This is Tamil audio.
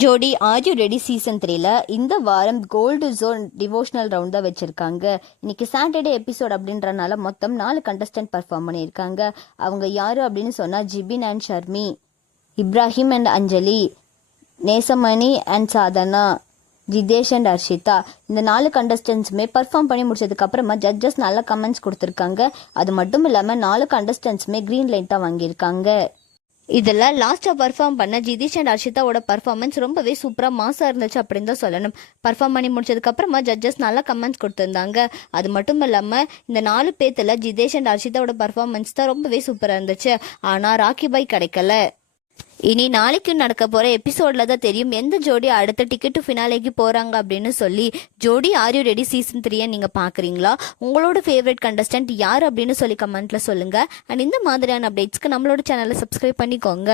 ஜோடி ஆர் யூ ரெடி சீசன் 3ல இந்த வாரம் கோல்டு ஜோன் டிவோஷனல் ரவுண்ட் தான் வச்சிருக்காங்க. இன்னைக்கு சாட்டர்டே எபிசோட் அப்படின்றனால மொத்தம் 4 கண்டஸ்டன்ட் பர்ஃபார்ம் பண்ணியிருக்காங்க. அவங்க யாரு அப்படின்னு சொன்னா Jibin and Sharmi, Ibrahim and Anjali, Nesamani and Sadhana, Jitesh and Arshitha. இந்த 4 கண்டஸ்டன்ஸுமே பர்ஃபார்ம் பண்ணி முடிச்சதுக்கு அப்புறமா ஜட்ஜஸ் நல்ல கமெண்ட்ஸ் கொடுத்துருக்காங்க. அது மட்டும் இல்லாம 4 கண்டஸ்டன்ஸுமே கிரீன் லைட் தான் வாங்கியிருக்காங்க. இதில் லாஸ்ட்டாக பர்ஃபார்ம் பண்ண ஜிதேஷ் அண்ட் அர்ஷிதாவோட பர்ஃபார்மன்ஸ் ரொம்பவே சூப்பராக மாசாக இருந்துச்சு அப்படின்னு தான் சொல்லணும். பர்ஃபார்ம் பண்ணி முடிச்சதுக்கப்புறமா ஜட்ஜஸ் நல்லா கமெண்ட்ஸ் கொடுத்துருந்தாங்க. அது மட்டும் இல்லாமல் இந்த 4 பேர்த்தில் ஜிதேஷ் அண்ட் அர்ஷிதாவோட பர்ஃபார்மன்ஸ் தான் ரொம்பவே சூப்பராக இருந்துச்சு. ஆனால் ராக்கி பாய் கிடைக்கல. இனி நாளைக்கு நடக்க போகிற எபிசோடில் தான் தெரியும் எந்த ஜோடி அடுத்த டிக்கெட் டு ஃபினாலேக்கு போகிறாங்க அப்படின்னு சொல்லி. ஜோடி ஆர் யூ ரெடி சீசன் 3 நீங்கள் பார்க்குறீங்களா? உங்களோட ஃபேவரட் கண்டஸ்டன்ட் யார் அப்படின்னு சொல்லி கமெண்ட்டில் சொல்லுங்கள். அண்ட் இந்த மாதிரியான அப்டேட்ஸ்க்கு நம்மளோட சேனலை சப்ஸ்கிரைப் பண்ணிக்கோங்க.